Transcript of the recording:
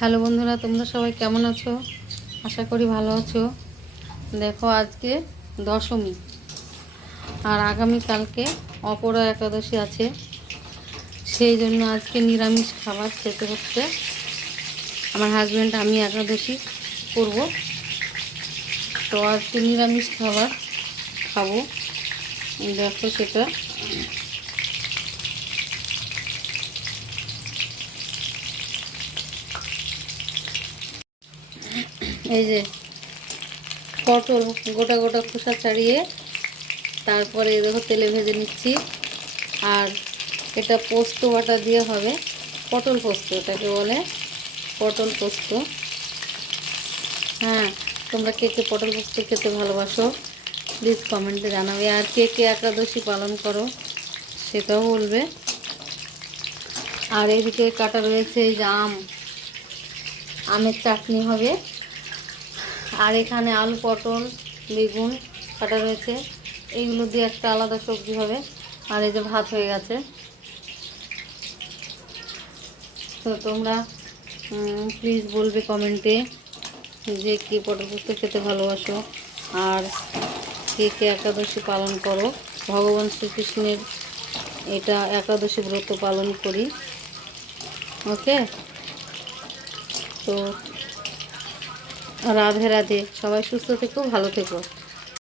Hello বন্ধুরা, তোমরা সবাই কেমন আছো? আশা করি ভালো আছো। দেখো, আজকে দশমী আর আগামীকালকে অপরা একাদশী আছে। সেই জন্য আজকে নিরামিষ খাবার খেতে হচ্ছে। আমার হাজব্যান্ড আমি একাদশী করব, তো আজকে নিরামিষ খাবার খাবো। দেখো সেটা এই যে পটল গোটা গোটা খোসা ছাড়িয়ে তারপরে দেখো তেলে ভেজে নিচ্ছি। আর এটা পোস্ত বাটা দিয়ে হবে, পটল পোস্ত এটাকে বলে, পটল পোস্ত। হ্যাঁ, তোমরা কে কে পটল পোস্ত খেতে ভালোবাসো প্লিজ কমেন্টে জানাবে। আর কে কে একাদশী পালন করো সেটাও বলবে। আর এদিকে কাটা রয়েছে এই যে আমের চাটনি হবে। আর এখানে আলু পটল বেগুন কাটা রয়েছে, এইগুলো দিয়ে একটা আলাদা সবজি হবে। আর এই যে ভাত হয়ে গেছে। তো তোমরা প্লিজ বলবে কমেন্টে যে কে পটল পোস্ত খেতে ভালোবাসো আর কে কে একাদশী পালন করো। ভগবান শ্রীকৃষ্ণের এটা একাদশী ব্রত পালন করি। ওকে, তো রাধে রাধে, সবাই সুস্থ থেকো, ভালো থেকো।